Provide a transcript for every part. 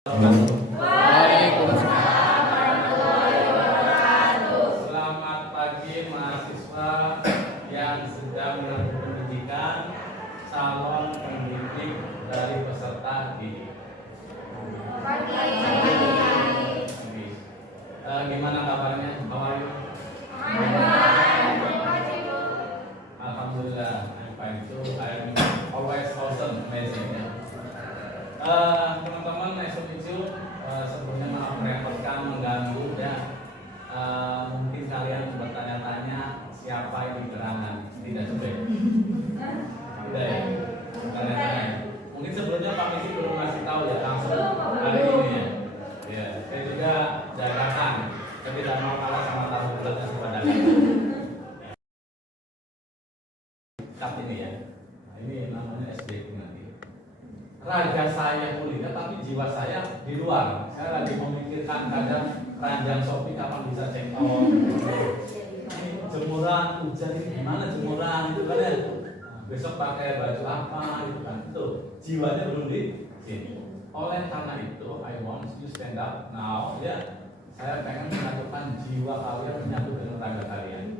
Waalaikumsalam warahmatullahi wabarakatuh. Selamat pagi mahasiswa yang sedang menempuh pendidikan, calon pendidik dari peserta didik. Gimana kabarnya? Alhamdulillah, I'm fine too. I'm always awesome, amazing. Teman-teman, nice to meet you. Sebelumnya maaf merepotkan, mengganggu ya. Mungkin kalian bertanya-tanya siapa ini gerangan. Tidak sudah. Tidak ya. Tanya-tanya. Mungkin sebelumnya Pak Misi belum ngasih tahu ya langsung hari ini ya. Ya, saya juga dadakan. Saya tidak mau kalah sama tamu beratnya kepada Tapi ini ya. Nah, ini namanya SD nanti. Raga saya kuliner tapi jiwa saya di luar. Saya lagi memikirkan kadang ranjang Shopee kapan bisa check out. Jemuran hujan ini gimana jemuran itu kan ya. Besok pakai baju apa itu kan. Tuh, jiwanya belum di sini. Oleh karena itu, I want you stand up now ya. Saya pengen menyatukan jiwa kalian menyatu dengan raga kalian.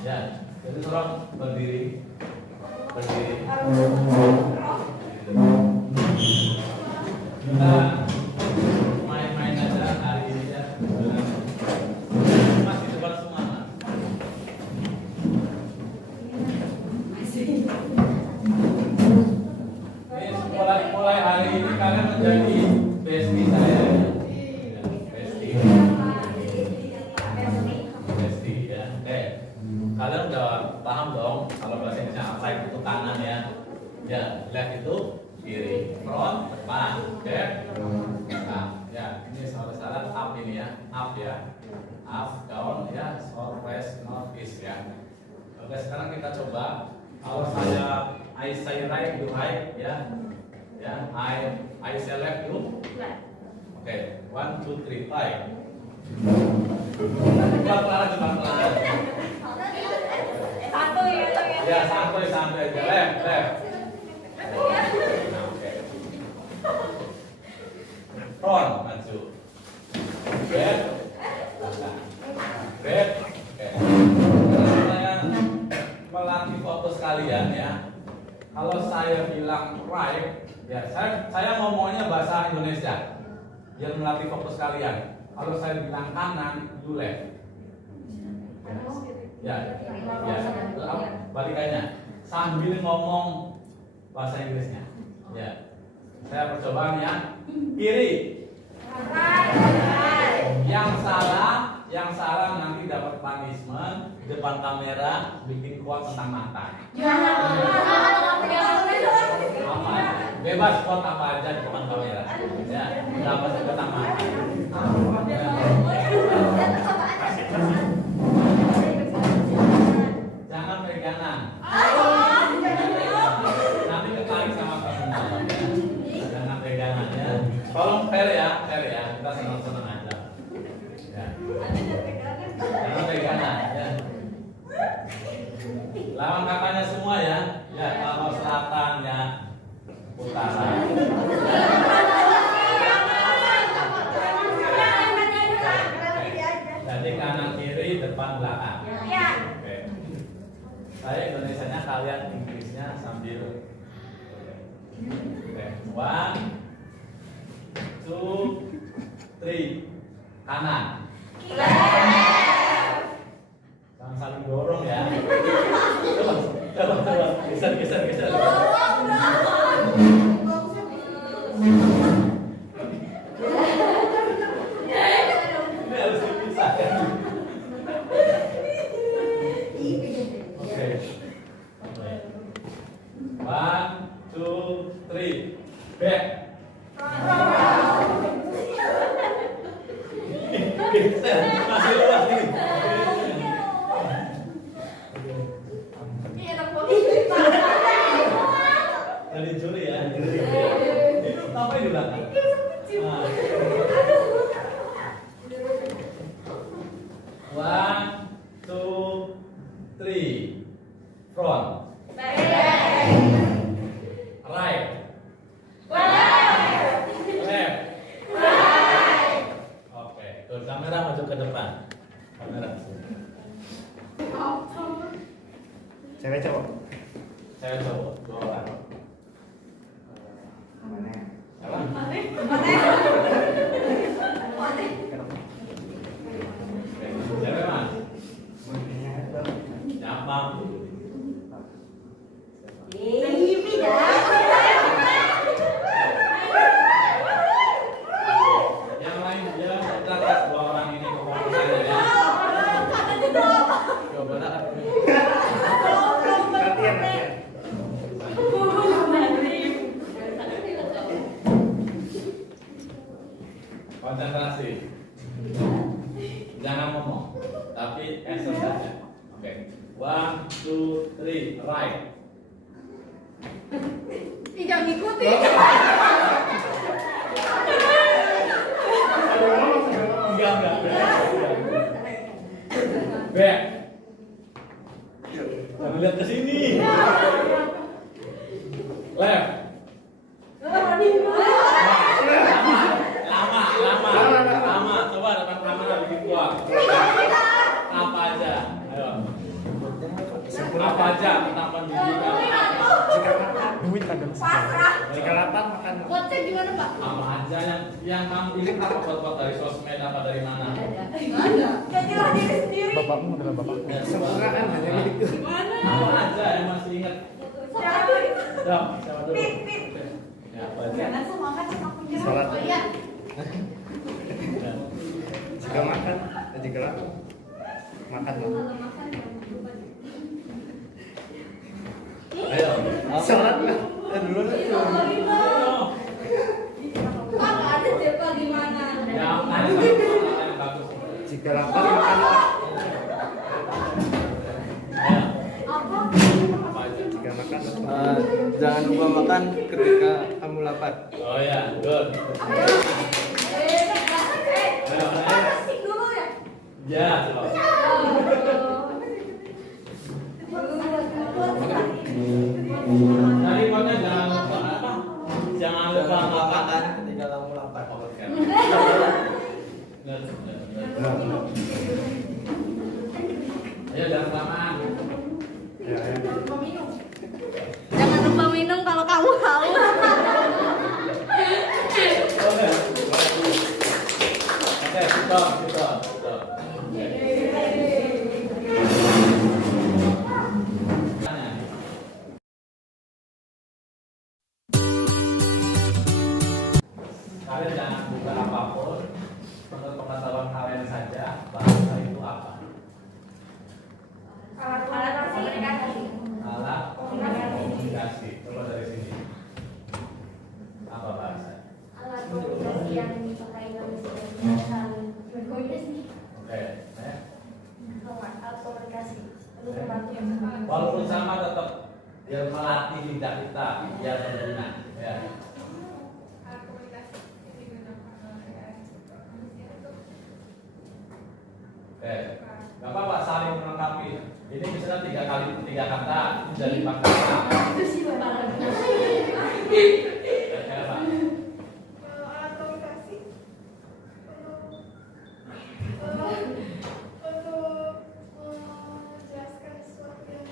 Ya, jadi tolong berdiri. Berdiri. Kita main-main aja hari ini ya. Masih depan semua. Mulai hari ini kalian menjadi bestie saya. Bestie ya. Oke. Kalian udah paham dong kalau bahasa Indonesia right itu kanan ya. Ya, left itu kiri, front, depan, oke? Nah, ya, ini syarat up ini ya, up ya, up, down ya, south, west, north, east ya. Oke, sekarang kita coba. Kalau I say right, you right ya, ya, I say left, you left. Oke, 1, 2, 3, 5. Pelan-pelan, pelan-pelan. Ya, santai aja, left. Front, maju. Back. Back. Oke. Saya melatih fokus kalian ya. Kalau saya bilang right, ya saya ngomongnya bahasa Indonesia. Biar melatih fokus kalian. Kalau saya bilang kanan, you left. Ya. Balikannya. Sambil ngomong bahasa Inggrisnya. Ya. Saya percobaan ya. Kiri. Yang salah nanti dapat punishment depan kamera bikin quote tentang mantan. Apa? Bebas quote apa aja di depan kamera. Ya, dapat tentang mantan. Jangan pegangan. Nanti ketarik sama teman-teman. Jangan pegangan ya. Tolong fair ya. Kita senang-senang aja. Ya. Jangan pegangan ya. Lawan katanya semua ya. Ya, kalau selatan ya utara. Jadi kanan kiri depan belakang. Oke. Saya Indonesianya, kalian Inggrisnya sambil. Oke. 1, 2, 3. Kanan. Jangan saling dorong ya. Coba. Geser. Ini harus dipisah ya. Oke. 1, 2, 3. Back. Masih luas nih. Tadi curi ya. Itu ngapain di belakang? Nah. 1, 2, 3. Front. Right. Left. Cewek cowok. Cewek cowok, 2 orang. Mana? Apa? Cewek mas? Siapa? Yang lain dia kita tes 2 orang ini kepengurusannya ya. Coba tak. Latihan. Konsentrasi. Jangan ngomong, tapi answer saja. Oke. 1, 2, 3, right. Tidak ngikutin. Enggak. Back. Jangan lihat ke sini. Left. Lama. Coba depan kamera bikin kuat. Apa aja? Ayo. Apa aja tentang pendidikan? Jika makan duit ada. Pasrah. Jika lapar makan. Quotesnya gimana Pak? Apa aja yang kamu pilih apa buat dari sosmed apa dari mana? Ada. Jadilah diri sendiri. Bapakmu adalah bapakmu. Sempurna kan hanya milikku. Gimana? Apa aja yang masih ingat? Siapa dulu? Pip. Ya, apa aja? Jangan semangat sama punya. Salat. Oh iya. Jika makan, jika lapar makan. Ayo. Salat lah. Dulu lah. Pak nggak ada deh Pak gimana? Yang ada yang bagus. Jika lapar makan. Ya. Apa? Apa aja? Jika makan. Jangan lupa makan ketika kamu lapar. Oh ya, good. Ayo. Ayo. Sik dulu ya. Ya, coba. Tadi pokoknya jangan lupa apa? Jangan lupa makan. Ketika kamu lapar. Oke. Ayo jangan kelamaan. Ya. Jangan lupa minum kalau kamu haus. Oke. Oke, stop. Kalian jangan buka apapun. Menurut pengetahuan kalian saja, bahasa itu apa? Alat komunikasi. Alat komunikasi. Coba dari sini. Apa bahasa? Alat komunikasi yang dipakai dalam kesehatan berkomunikasi. Oke. Alat komunikasi untuk membantu yang Walaupun sama tetap dia melatih lidah kita biar berguna. Ya. Oke. Gak apa-apa saling melengkapi. Ini misalnya 3 kata jadi 4 kata. itu sih Pak. Kira-kira apa? Alat komunikasi untuk menjelaskan sesuatu yang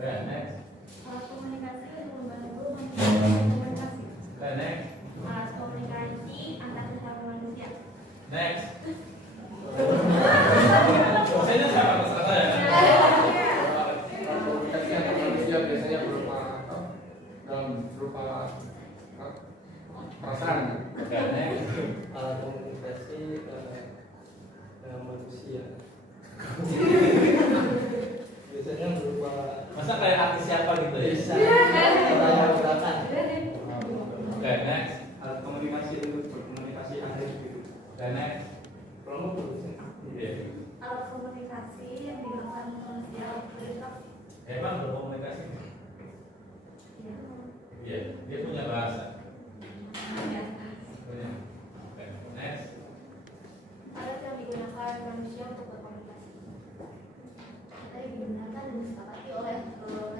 Oke, next. Alat komunikasi untuk membantu komunikasi. Oke, next. Alat komunikasi antar sesama manusia. Next. Dosennya siapa? Terserah saya. Komunikasi antar manusia biasanya berupa perasaan. Oke, next. Alat komunikasi dengan manusia. Biasanya berupa Masa kayak artis siapa gitu ya? bisa gerakan. Oke, next. Alat komunikasi untuk berkomunikasi akhir gitu. Oke, next. Kalau mau Iya. Alat komunikasi yang digunakan manusia berinteraksi. Emang berkomunikasi? Iya, dia punya bahasa. Punya. Oke, next. Alat yang digunakan manusia untuk berkomunikasi. Kata yang digunakan dan disepakati oleh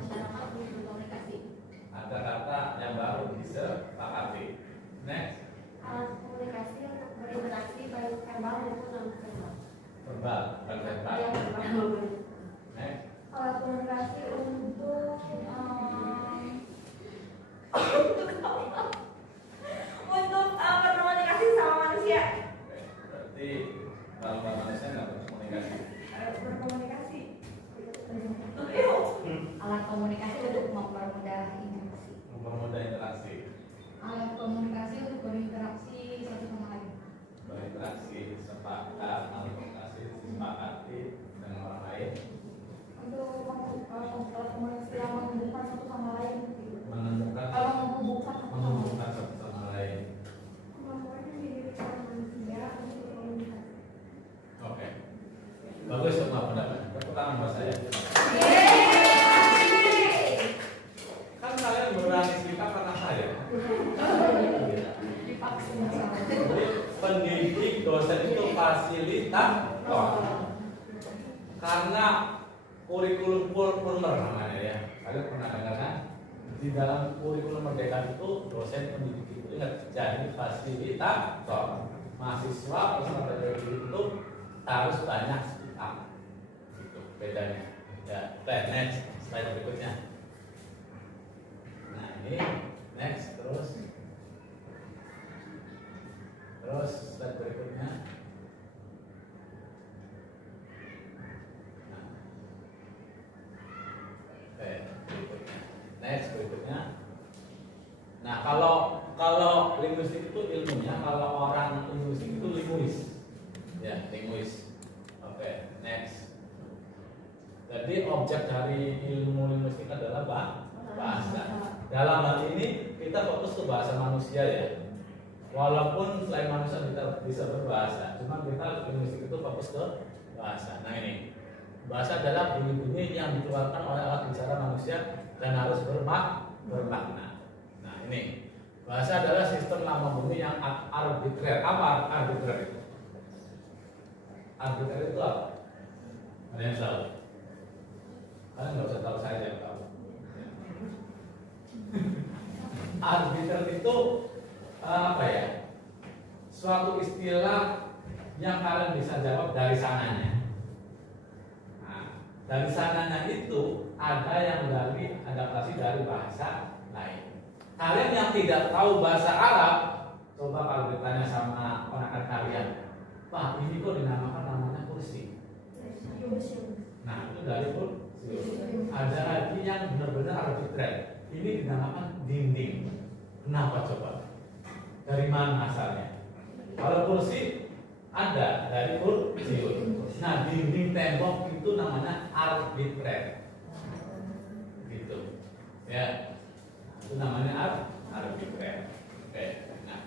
masyarakat untuk berkomunikasi. Ada kata yang baru disepakati. Next. Alat komunikasi untuk berinteraksi baik verbal maupun non verbal. Verbal, bukan verbal. Yang verbal. Next. Alat komunikasi sekarang buat saya. Kan kalian berani sikap kata saya. Jadi pendidik dosen itu fasilitator. Karena kurikulum Purmer namanya ya. Kalian pernah dengar kan? Di dalam kurikulum Merdeka itu dosen pendidik itu ingat jadi fasilitator. Mahasiswa peserta pendidik itu harus banyak speak up. Itu bedanya. Ya, next slide berikutnya. Nah ini next terus slide berikutnya. Nah. Oke, berikutnya. Next berikutnya. Nah kalau linguistik itu ilmunya, kalau orang linguistik itu linguis. Ya, linguis. Oke, next. Jadi objek dari ilmu linguistik adalah bahasa. Dalam hal ini kita fokus ke bahasa manusia ya. Walaupun selain manusia kita bisa berbahasa, cuma kita linguistik itu fokus ke bahasa. Nah ini bahasa adalah bunyi-bunyi yang dikeluarkan oleh alat bicara manusia dan harus bermakna. Nah ini bahasa adalah sistem lama bunyi yang arbitrer. Apa arbitrer itu? Arbitrer itu apa? Ada yang tahu? Kalian nggak usah tahu, saya yang tahu. Arbitrer itu apa ya? Suatu istilah yang kalian bisa jawab dari sananya. Nah, dari sananya itu ada yang dari adaptasi dari bahasa lain. Kalian yang tidak tahu bahasa Arab, coba kalau ditanya sama orang kalian, Pak, ini kok dinamakan namanya kursi? Nah, itu dari kursi. Ada lagi yang benar-benar arbitrer. Ini dinamakan dinding. Kenapa coba? Dari mana asalnya? Kalau kursi ada dari kursi. Nah, dinding tembok itu namanya arbitrer. Gitu. Ya. Itu namanya arbitrer. Oke. Nah,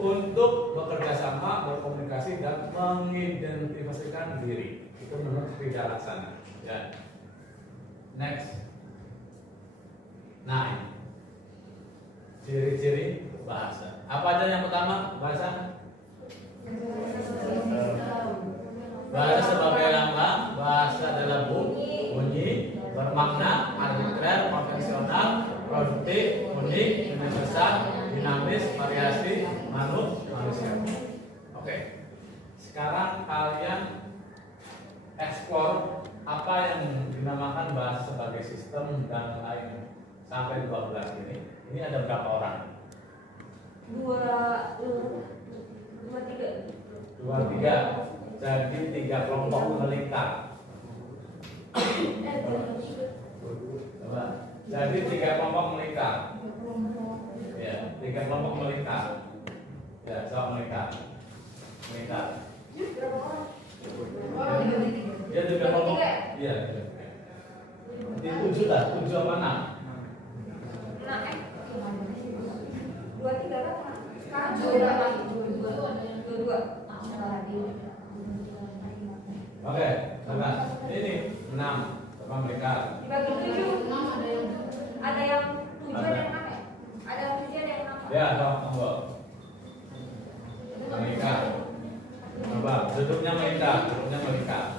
untuk bekerja sama, berkomunikasi dan mengidentifikasikan diri. Itu menurut Frida Laksana. Ya. Next. Nah, ciri-ciri bahasa. Apa aja yang pertama? Bahasa. Bahasa sebagai lambang, bahasa adalah bunyi, bermakna, arbitrer, konvensional, produktif, unik, universal, dinamis, variasi, manusia. Oke. Sekarang kalian explore apa yang dinamakan bahasa sebagai sistem dan lain sampai 12 ini. Ini ada berapa orang? 23. Jadi 3 kelompok melingkar. Coba. Jadi 3 kelompok melingkar. Ya, 3 kelompok melingkar. Ya, coba melingkar. Melingkar. Ya, 3 kelompok. Iya. Di 7 lah, 7 apa 6? 23 kan? Sekarang sudah 22. Oke, coba. Ini 6. Coba melingkar. Dibagi 7. Ada yang 7 ada yang 6 ya? Ada yang 7 ada yang 6. Ya, tombol. Melingkar. Coba, duduknya melingkar, duduknya melingkar.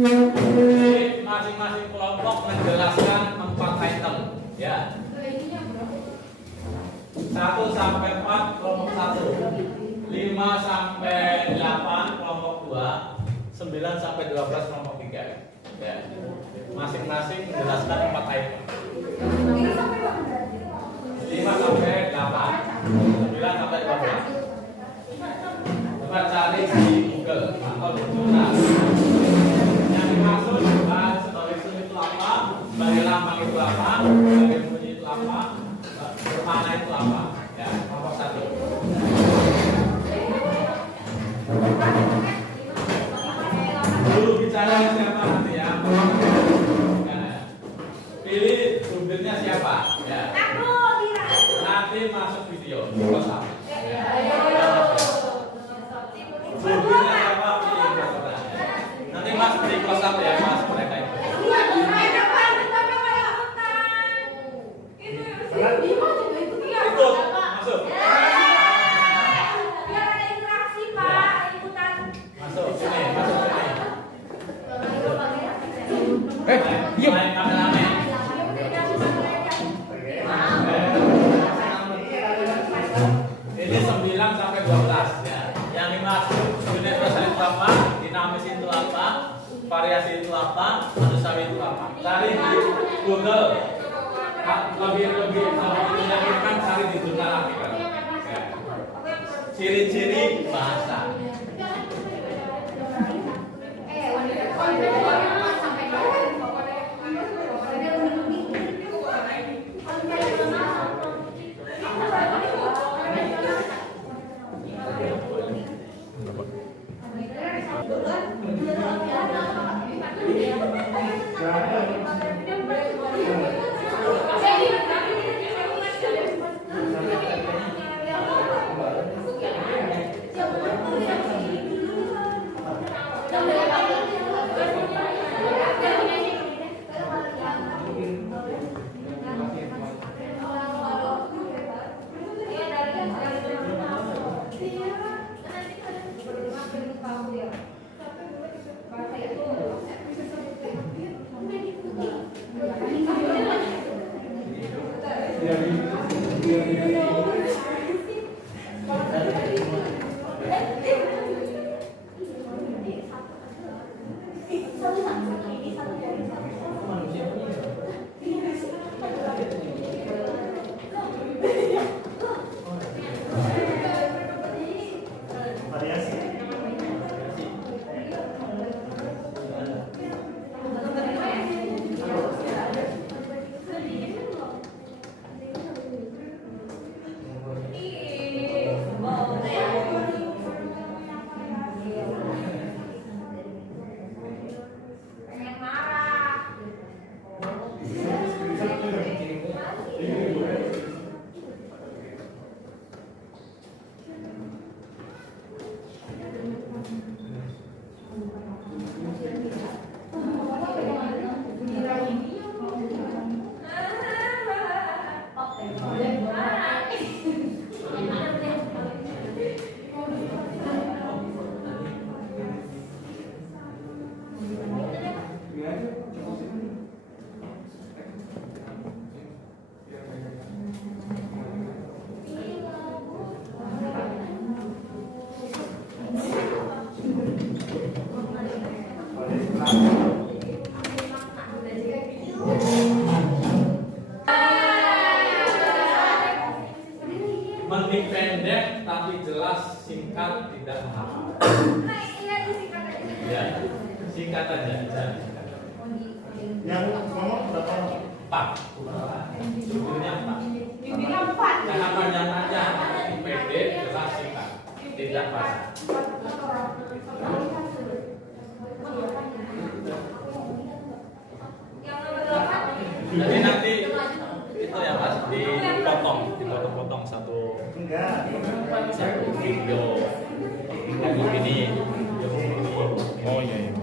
Jadi masing-masing kelompok menjelaskan 4 item, ya. 1 sampai 4 kelompok 1, 5 sampai 8 kelompok 2, 9 sampai 12 kelompok 3. Ya. Masing-masing menjelaskan 4 item. 5 sampai 8, 9 sampai 12. Coba cari di Google atau di jurnal. Yang dimaksud sebagai seni itu apa, sebagai lambang itu apa, sebagai bunyi itu apa, bermakna itu apa. Ya, kelompok 1. Dulu bicara siapa nanti ya? video di close up. Bodinya apa? Nanti Mas di close up ya Mas mereka itu. Ikut masuk. Biar ada interaksi Pak, ikutan. Masuk sini, masuk sini. Diam. Main kameramen. Ini 9 sampai 12 ya. Yang dimaksud universal itu apa? Dinamis itu apa? Variasi itu apa? Manusiawi itu apa? Cari di Google. Lebih meyakinkan cari di jurnal artikel. Ya. Ciri-ciri bahasa. Mending pendek tapi jelas, singkat, tidak menghafal. Ya, singkat aja. Yang ngomong berapa? 4. Judulnya 4. Bibirnya 4. Karena panjang aja, pendek, jelas, singkat, tidak basa. Jadi nanti itu ya Mas, dipotong-potong satu Enggak. video kayak begini. Oh iya.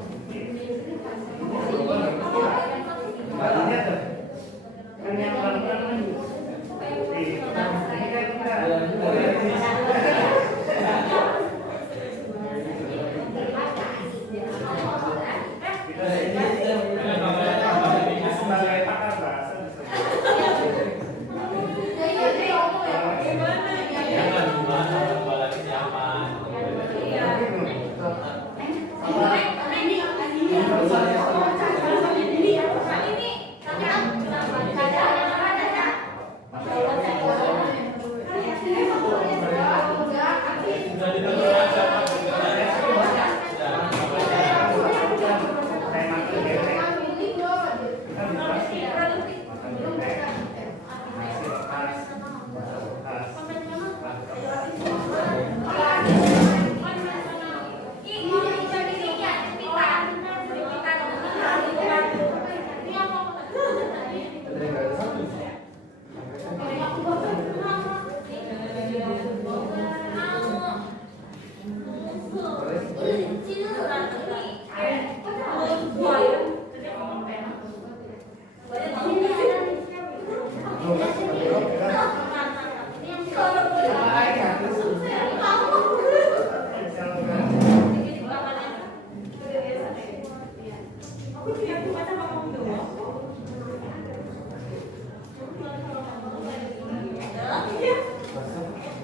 Barunya tuh. Kan yang pelan-pelan kan. Ini kan sebagai pakar bahasa Jangan gimana, lagi siapa?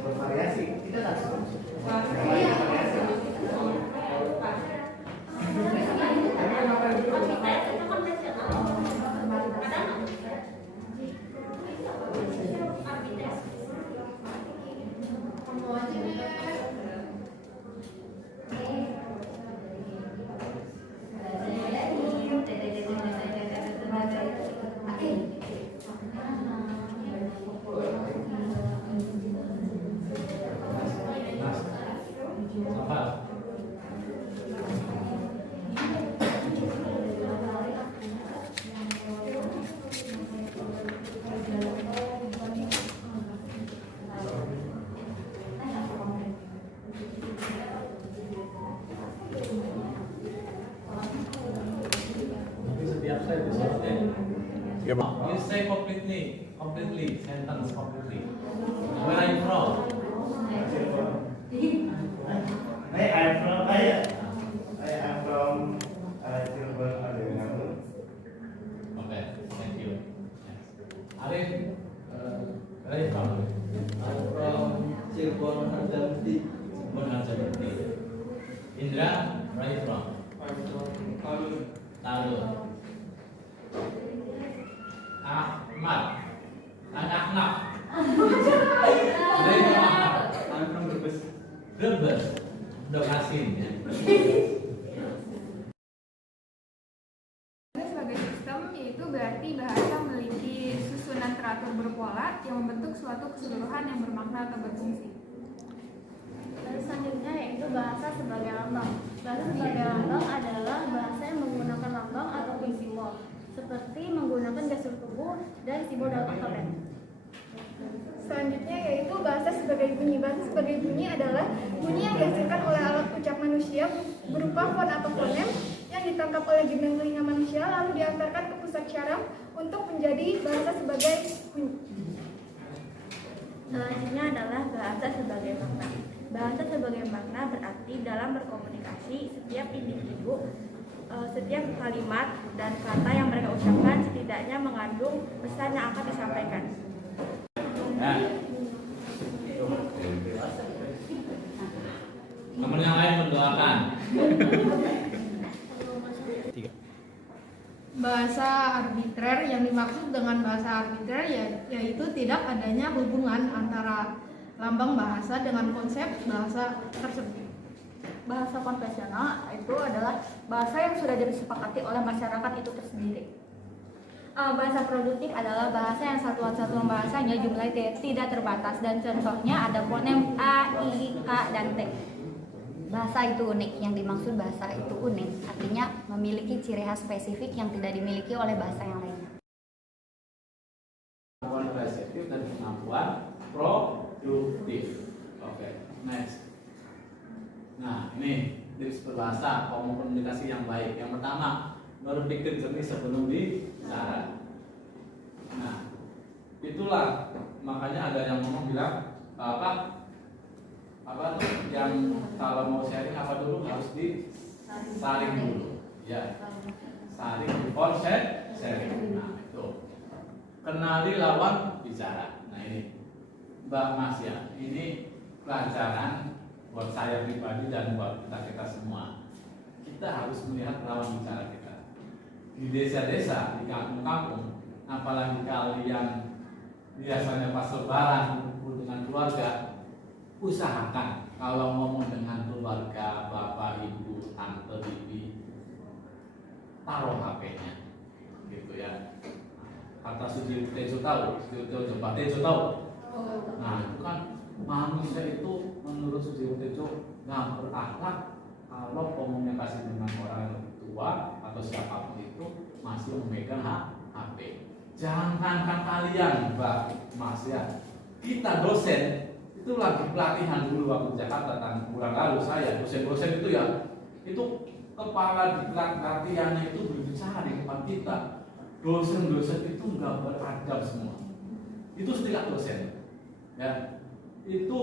Bervariasi. Kita langsung. Apa? Tapi setiap saya bisa Ya, Pak. You say completely, sentence completely. Where are you from? I am from Cirebon, Adengan. Okay, thank you. Arif, where are you from? I'm from Cirebon, Harjamukti. Cirebon, Harjamukti. Indra, where are you from? I'm from Palu. Lalu Ahmad, anak-anak. Dari mana? I'm from Brebes. Brebes, Bekasi ya. Sebagai sistem yaitu berarti bahasa memiliki susunan teratur berpola yang membentuk suatu keseluruhan yang bermakna atau berfungsi. Lalu selanjutnya yaitu bahasa sebagai lambang. Bahasa sebagai lambang adalah bahasa yang menggunakan lambang ataupun simbol, seperti menggunakan gestur tubuh dan simbol dalam alfabet. Selanjutnya yaitu bahasa sebagai bunyi. Bahasa sebagai bunyi adalah bunyi yang dihasilkan oleh alat ucap manusia berupa fon atau fonem yang ditangkap oleh gendang telinga manusia lalu diantarkan ke pusat syaraf untuk menjadi bahasa sebagai bunyi. Selanjutnya adalah bahasa sebagai makna. Bahasa sebagai makna berarti dalam berkomunikasi setiap individu, setiap kalimat dan kata yang mereka ucapkan setidaknya mengandung pesan yang akan disampaikan. Nah, teman yang lain mendoakan. Bahasa arbitrer yang dimaksud dengan bahasa arbitrer yaitu tidak adanya hubungan antara lambang bahasa dengan konsep bahasa tersebut. Bahasa konvensional itu adalah bahasa yang sudah disepakati oleh masyarakat itu tersendiri. Bahasa produktif adalah bahasa yang satuan-satuan bahasanya jumlahnya tidak terbatas dan contohnya ada fonem A, I, K, dan T. Bahasa itu unik, yang dimaksud bahasa itu unik artinya memiliki ciri khas spesifik yang tidak dimiliki oleh bahasa yang lainnya. Kemampuan reseptif dan kemampuan produktif. Oke, next. Nah, ini tips berbahasa, komunikasi yang baik. Yang pertama, berpikir jernih sebelum bicara. Nah, itulah makanya ada yang ngomong bilang apa tuh yang kalau mau sharing apa dulu harus disaring dulu, ya. Saring before sharing. Nah, itu. Kenali lawan bicara. Nah, ini Mbak Mas ya, ini pelajaran buat saya pribadi dan buat kita semua. Kita harus melihat lawan bicara kita. Di desa-desa, di kampung-kampung, apalagi kalian biasanya pas lebaran kumpul dengan keluarga, usahakan kalau ngomong dengan keluarga, bapak, ibu, tante, bibi, taruh HP-nya, gitu ya. Kata Sujiwo Tejo tahu, Pak Tejo tahu. Nah, itu kan manusia itu menurut Sujiwo Tejo nggak berakhlak kalau komunikasi dengan orang yang lebih tua atau siapapun itu masih memegang HP. Jangankan kalian, Mbak, Mas ya, kita dosen itu lagi pelatihan dulu waktu di Jakarta bulan lalu saya dosen-dosen itu ya, itu kepala di pelatihannya itu berbicara di depan kita. Dosen-dosen itu nggak beradab semua. Itu setiap dosen, ya, itu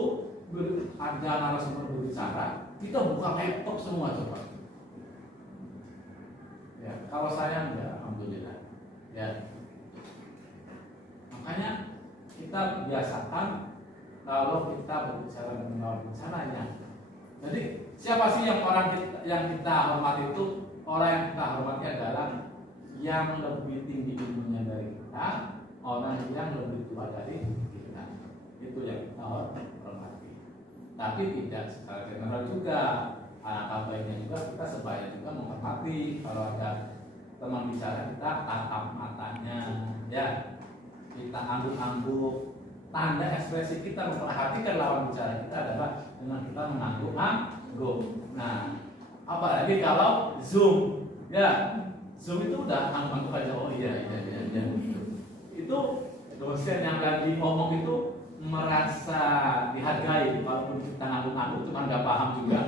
ada narasumber berbicara, kita buka laptop semua coba. Ya, Ya, kalau saya enggak, alhamdulillah. Ya. Makanya kita biasakan kalau kita berbicara dengan lawan bicaranya. Jadi siapa sih yang kita hormati itu? Orang yang kita hormati adalah yang lebih tinggi ilmunya dari kita, orang yang lebih tua dari kita. Itu yang kita hormati. Tapi tidak secara general juga. Alangkah baiknya juga kita sebaya juga menghormati. Kalau ada teman bicara kita tatap matanya, ya kita angguk-angguk. Tanda ekspresi kita memperhatikan lawan bicara kita adalah dengan kita mengangguk-angguk. Nah, apalagi kalau Zoom, ya Zoom itu udah angguk-angguk aja. Oh iya. Itu dosen yang lagi ngomong itu merasa dihargai, walaupun kita ngangguk-ngangguk cuma nggak paham juga.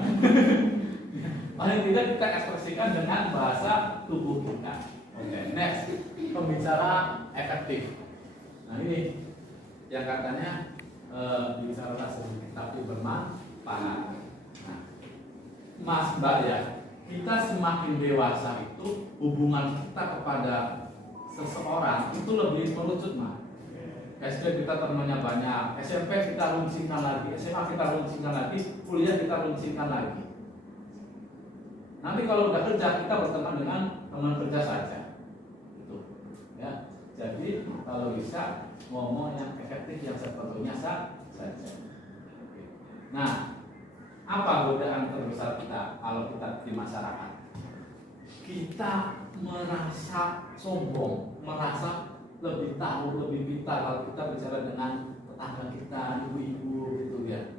Paling tidak kita ekspresikan dengan bahasa tubuh kita. Oke, next, pembicara efektif. Nah ini yang katanya bicara sedikit tapi bermanfaat. Nah, Mas Mbak ya, kita semakin dewasa itu hubungan kita kepada seseorang itu lebih merucut, Mas. SD kita temannya banyak, SMP kita runsingkan lagi, SMA kita runsingkan lagi, kuliah kita runsingkan lagi. Nanti kalau udah kerja kita berteman dengan teman kerja saja, gitu. Ya, jadi kalau bisa ngomong yang efektif yang sebetulnya saja. Nah, apa godaan terbesar kita kalau kita di masyarakat? Kita merasa sombong, merasa lebih tahu, lebih pintar kalau kita bicara dengan tetangga kita, ibu-ibu gitu ya.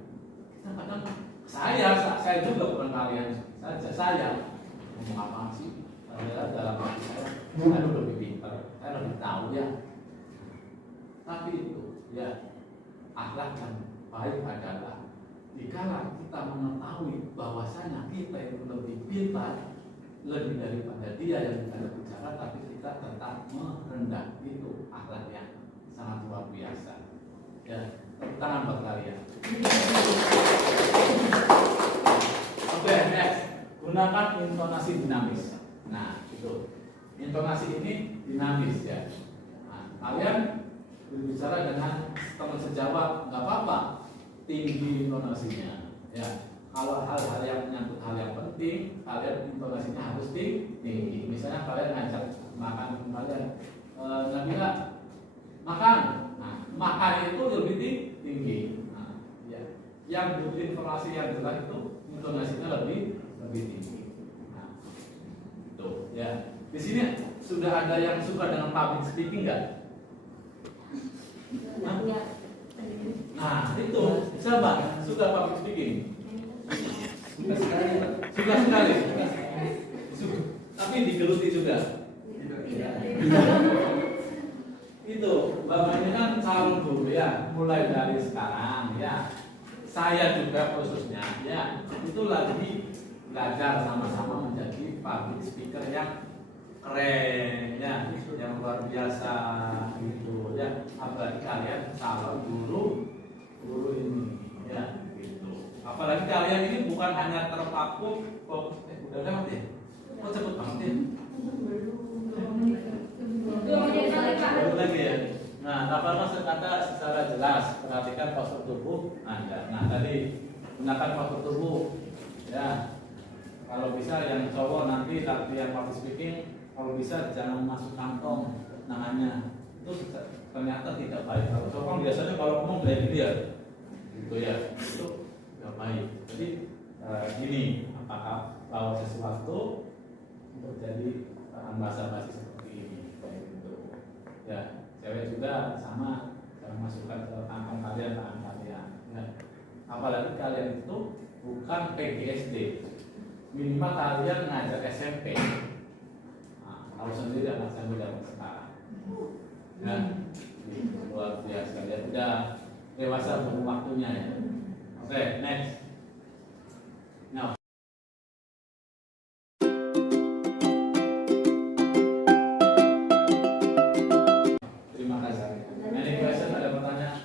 Kita kadang saya juga bukan kalian saja, saya ngomong apa sih? Adalah dalam hati saya lebih pintar, saya lebih tahu ya. Tapi itu ya akhlak yang baik adalah dikala kita mengetahui bahwasanya kita itu lebih pintar, lebih daripada dia yang kita bicara, tapi kita tetap merendah. Itu akhlak yang sangat luar biasa. Ya, tepuk tangan buat kalian. Oke, next. Gunakan intonasi dinamis. Nah, itu. Intonasi ini dinamis ya. Nah, kalian berbicara dengan teman sejawat, nggak apa-apa. Tinggi intonasinya. Ya. Kalau hal-hal yang menyangkut hal yang penting, kalian intonasinya harus tinggi. Misalnya kalian ngajak makan kalian, Nabila makan. Nah, makan itu lebih tinggi. Nah, ya. Yang butuh informasi yang jelas itu intonasinya lebih tinggi. Nah, itu ya. Di sini sudah ada yang suka dengan public speaking nggak? Nah, itu siapa suka public speaking? Suka sekali. Tapi digeluti juga. Itu Bapak ini kan calon guru ya, mulai dari sekarang ya. Saya juga khususnya ya, itu lagi belajar sama-sama menjadi public speaker yang keren ya, yang luar biasa gitu ya. Apalagi kalian calon guru ini ya. Apalagi kalian ini bukan hanya terpaku udah lewat ya? Oh cepet banget ya? Baru lagi ya? Nah, Bapak kata secara jelas, perhatikan postur tubuh Anda. Nah, tadi gunakan postur tubuh ya. Kalau bisa yang cowok nanti latihan public speaking, kalau bisa jangan masuk kantong tangannya. Itu ternyata tidak baik. Kalau cowok biasanya kalau ngomong kayak gitu ya. Gitu ya. Itu gak baik. Jadi gini, apakah bawa sesuatu untuk jadi bahan basa-basi seperti ini, kayak gitu. Ya, cewek juga sama, jangan masukkan ke kantong kalian, tangan kalian. Ya. Apalagi kalian itu bukan PGSD, minimal kalian ngajar SMP. Nah, tahu sendiri anak saya udah sekarang. Ya, ini luar biasa. Kalian udah dewasa belum waktunya ya. Oke, next. Now. Terima kasih. Any question, ada pertanyaan?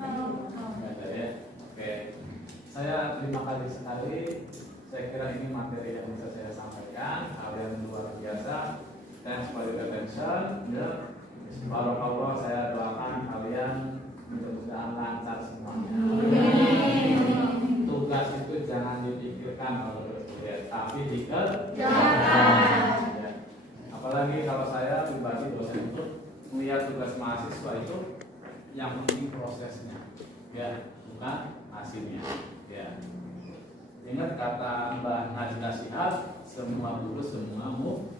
Nggak ada ya. Oke. Saya terima kasih sekali. Saya kira ini materi yang bisa saya tugas mahasiswa itu yang penting prosesnya, ya, bukan hasilnya. Ya. Ingat kata Mbah Najla Shihab, semua guru semua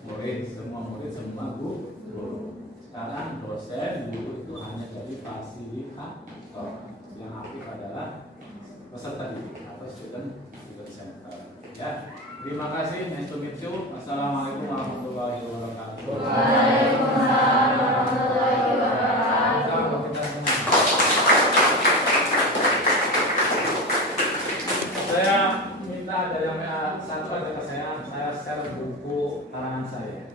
murid, semua murid semua guru. Sekarang dosen guru itu hanya jadi fasilitator, yang aktif adalah peserta didik atau student center. Ya, terima kasih. Nice to meet you. Assalamualaikum warahmatullahi wabarakatuh. Waalaikumsalam warahmatullahi wabarakatuh. Saya minta dari yang satu aja ke saya share buku karangan saya.